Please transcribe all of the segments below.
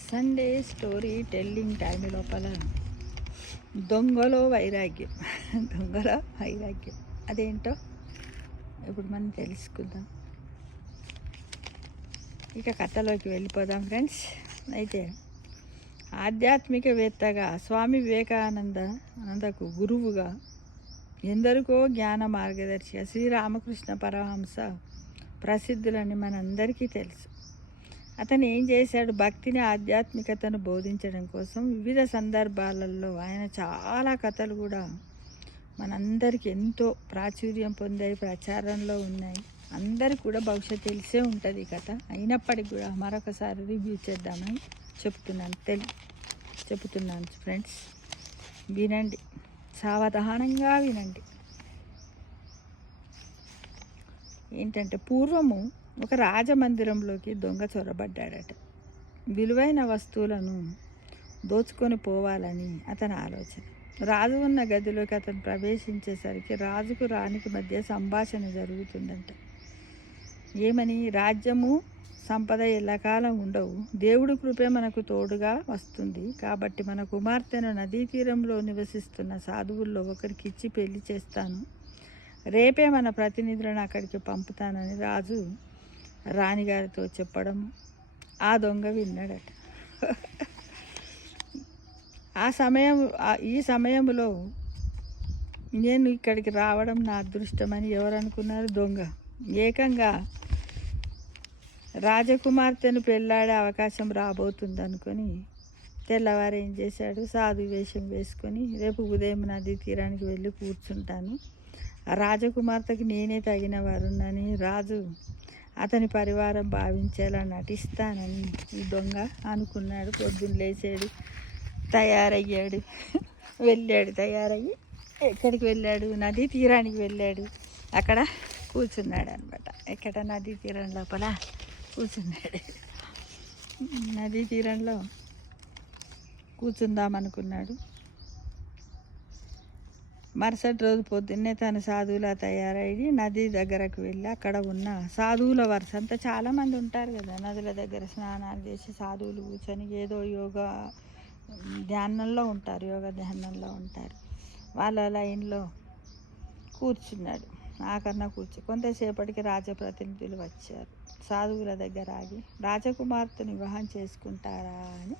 Sunday story telling time లోపల దొంగలో వైరాగ్యం దొంగలో వైరాగ్యం అదేంటో ఇప్పుడు మనం తెలుసుకుందాం. ఇక కథలోకి వెళ్ళిపోదాం ఫ్రెండ్స్. అయితే ఆధ్యాత్మికవేత్తగా స్వామి వివేకానందకు గురువుగా ఎందరికో జ్ఞాన మార్గదర్శిగా శ్రీరామకృష్ణ పరమహంస ప్రసిద్ధులని మనందరికీ తెలుసు. అతను ఏం చేశాడు? భక్తిని, ఆధ్యాత్మికతను బోధించడం కోసం వివిధ సందర్భాలలో ఆయన చాలా కథలు కూడా మనందరికీ ఎంతో ప్రాచుర్యం పొందాయి, ప్రచారంలో ఉన్నాయి. అందరికి కూడా బహుశా తెలిసే ఉంటుంది ఈ కథ. అయినప్పటికీ కూడా మరొకసారి రివ్యూ చేద్దామని చెబుతున్నాను ఫ్రెండ్స్. వినండి, సావధానంగా వినండి. ఏంటంటే, పూర్వము ఒక రాజమందిరంలోకి దొంగ చొరబడ్డాడట. విలువైన వస్తువులను దోచుకొని పోవాలని అతని ఆలోచన. రాజు ఉన్న గదిలోకి అతను ప్రవేశించేసరికి రాజుకు రాణికి మధ్య సంభాషణ జరుగుతుందంట. ఏమని? రాజ్యము సంపద ఎల్లకాలం ఉండవు, దేవుడి కృపే మనకు తోడుగా వస్తుంది. కాబట్టి మన కుమార్తెను నదీ తీరంలో నివసిస్తున్న సాధువుల్లో ఒకరికి ఇచ్చి పెళ్లి చేస్తాను. రేపే మన ప్రతినిధులను అక్కడికి పంపుతానని రాజు రాణిగారితో చెప్పడం ఆ దొంగ విన్నాడట. ఈ సమయంలో నేను ఇక్కడికి రావడం నా అదృష్టమని ఎవరు అనుకున్నారు? దొంగ. ఏకంగా రాజకుమార్తెను పెళ్ళాడే అవకాశం రాబోతుంది అనుకొని తెల్లవారు ఏం చేశాడు? సాధు వేషం వేసుకొని రేపు ఉదయం నదీ తీరానికి వెళ్ళి కూర్చుంటాను, రాజకుమార్తెకి నేనే తగిన వారునని రాజు అతని పరివారం భావించేలా నటిస్తానని ఈ దొంగ అనుకున్నాడు. పొద్దున్న లేచాడు, తయారయ్యాడు, తయారయ్యి ఎక్కడికి వెళ్ళాడు? నదీ తీరానికి వెళ్ళాడు. అక్కడ కూర్చున్నాడు అనమాట. ఎక్కడ? నదీ తీరం లోపల కూర్చున్నాడు. నదీ తీరంలో కూర్చుందామనుకున్నాడు. మరుసటి రోజు పొద్దున్నే తను సాధువులా తయారయ్యి నది దగ్గరకు వెళ్ళి అక్కడ ఉన్న సాధువుల వరుస అంతా చాలామంది ఉంటారు కదా, నదుల దగ్గర స్నానాలు చేసి సాధువులు కూర్చొని ఏదో యోగా ధ్యానంలో ఉంటారు. వాళ్ళ లైన్లో కూర్చున్నాడు. ఆకరణ కొంతసేపటికి రాజప్రతినిధులు వచ్చారు. సాధువుల దగ్గర ఆగి రాజకుమార్తెను వివాహం చేసుకుంటారా అని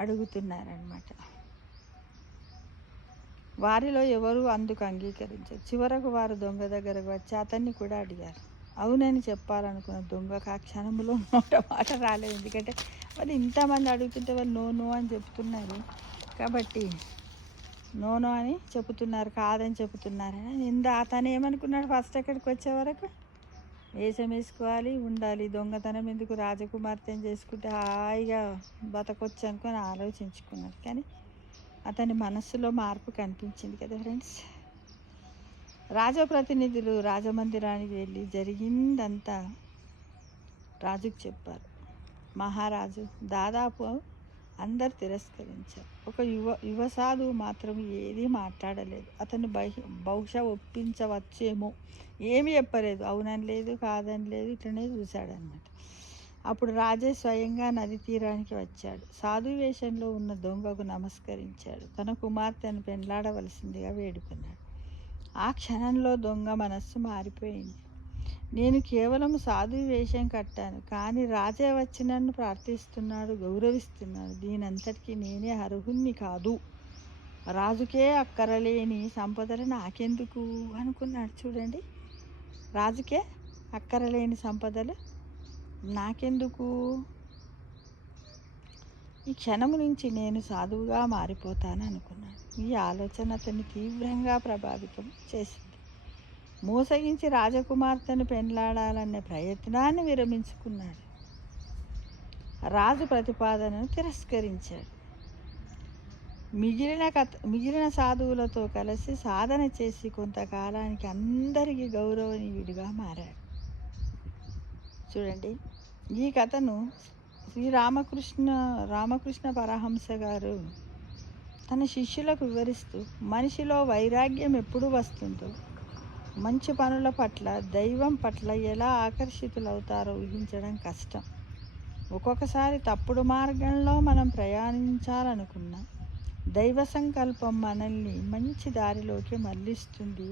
అడుగుతున్నారనమాట. వారిలో ఎవరు అందుకు అంగీకరించారు. చివరకు వారు దొంగ దగ్గరకు వచ్చి అతన్ని కూడా అడిగారు. అవునని చెప్పాలనుకున్న దొంగకు ఆ క్షణంలో మాట రాలేదు. ఎందుకంటే వాళ్ళు ఇంతమంది అడుగుతుంటే వాళ్ళు నో అని చెప్తున్నారు కాబట్టి నో అని చెబుతున్నారు, కాదని చెబుతున్నారని అతను ఏమనుకున్నాడు? ఫస్ట్ అక్కడికి వచ్చే వరకు వేషం వేసుకోవాలి, ఉండాలి, దొంగతనం ఎందుకు, రాజకుమార్తెను చేసుకుంటే హాయిగా బతకొచ్చు అనుకొని ఆలోచించుకున్నాడు. కానీ అతని మనస్సులో మార్పు కనిపించింది కదా ఫ్రెండ్స్. రాజప్రతినిధులు రాజమందిరానికి వెళ్ళి జరిగిందంతా రాజుకు చెప్పారు. మహారాజు దాదాపు అందరు తిరస్కరించారు. ఒక యువ సాధువు మాత్రం ఏదీ మాట్లాడలేదు. అతను బహుశా ఒప్పించవచ్చేమో, ఏమీ చెప్పలేదు. అవునని లేదు, కాదని లేదు, ఇట్లనే చూశాడనమాట. అప్పుడు రాజే స్వయంగా నది తీరానికి వచ్చాడు. సాధు వేషంలో ఉన్న దొంగకు నమస్కరించాడు. తన కుమార్తెను పెండ్లాడవలసిందిగా వేడుకున్నాడు. ఆ క్షణంలో దొంగ మనస్సు మారిపోయింది. నేను కేవలం సాధు వేషం కట్టాను, కానీ రాజే వచ్చి నన్ను ప్రార్థిస్తున్నాడు, గౌరవిస్తున్నాడు. దీనంతటికీ నేనే అర్హుణ్ణి కాదు. రాజుకే అక్కరలేని సంపదలు నాకెందుకు అనుకున్నాడు. చూడండి, రాజుకే అక్కరలేని సంపదలు నాకెందుకు? ఈ క్షణము నుంచి నేను సాధువుగా మారిపోతాను అనుకున్నాడు. ఈ ఆలోచన అతన్ని తీవ్రంగా ప్రభావితం చేసింది. మోసగించి రాజకుమార్తెను పెండ్లాడాలనే ప్రయత్నాన్ని విరమించుకున్నాడు. రాజు ప్రతిపాదనను తిరస్కరించాడు. మిగిలిన సాధువులతో కలిసి సాధన చేసి కొంతకాలానికి అందరికీ గౌరవనీయుడిగా మారాడు. చూడండి, ఈ కథను రామకృష్ణ పరమహంస గారు తన శిష్యులకు వివరిస్తూ మనిషిలో వైరాగ్యం ఎప్పుడు వస్తుందో, మంచి పనుల పట్ల, దైవం పట్ల ఎలా ఆకర్షితులవుతారో ఊహించడం కష్టం. ఒక్కొక్కసారి తప్పుడు మార్గంలో మనం ప్రయాణించాలనుకున్నా దైవ సంకల్పం మనల్ని మంచి దారిలోకి మళ్ళిస్తుంది,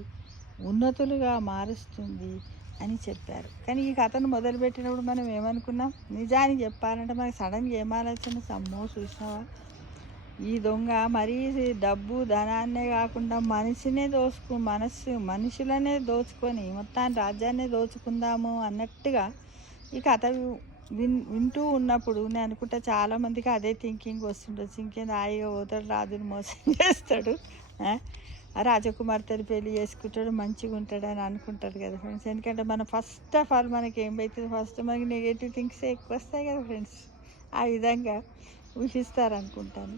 ఉన్నతులుగా మారుస్తుంది అని చెప్పారు. కానీ ఈ కథను మొదలుపెట్టినప్పుడు మనం ఏమనుకున్నాం? నిజానికి చెప్పాలంటే మనకి సడన్గా ఏం ఆలోచన, అమ్మో చూసినావా ఈ దొంగ మరీ డబ్బు ధనాన్నే కాకుండా మనుషులనే దోచుకొని మొత్తాన్ని రాజ్యాన్నే దోచుకుందాము అన్నట్టుగా ఈ కథ వింటూ ఉన్నప్పుడు నేను అనుకుంటా చాలామందికి అదే థింకింగ్ వస్తుండొచ్చు. ఇంకేంది హాయిగా పోతాడు, రాజుని మోసం చేస్తాడు, రాజకుమార్తెలు పెళ్లి చేసుకుంటాడు, మంచిగా ఉంటాడు అని అనుకుంటారు కదా ఫ్రెండ్స్. ఎందుకంటే మనం ఫస్ట్ ఆఫ్ ఆల్ మనకి ఏమైతుంది, ఫస్ట్ మనకి నెగిటివ్ థింగ్స్ ఎక్కువ వస్తాయి కదా ఫ్రెండ్స్. ఆ విధంగా ఊహిస్తారనుకుంటాను.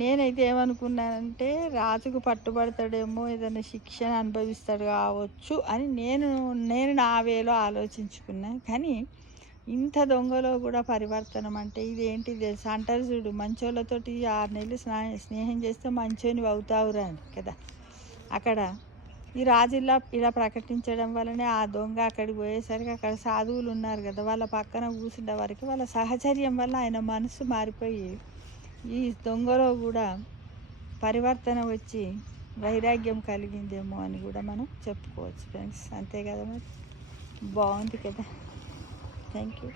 నేనైతే ఏమనుకున్నానంటే రాజుకు పట్టుబడతాడేమో, ఏదైనా శిక్షణ అనుభవిస్తాడు కావచ్చు అని నేను నా వేలో ఆలోచించుకున్నాను. కానీ ఇంత దొంగలో కూడా పరివర్తనం అంటే ఇదేంటి తెలుసా అంటారు చూడు, మంచోళ్ళతోటి 6 నెలలు స్నేహం చేస్తే మంచోని అవుతావురా అని కదా. అక్కడ ఈ రాజు ఇలా ప్రకటించడం వల్లనే ఆ దొంగ అక్కడికి పోయేసరికి అక్కడ సాధువులు ఉన్నారు కదా, వాళ్ళ పక్కన కూర్చుండే వరకు వాళ్ళ సహచర్యం వల్ల ఆయన మనసు మారిపోయి ఈ దొంగలో కూడా పరివర్తన వచ్చి వైరాగ్యం కలిగిందేమో అని కూడా మనం చెప్పుకోవచ్చు ఫ్రెండ్స్. అంతే కదా మరి, బాగుంది కదా. Thank you.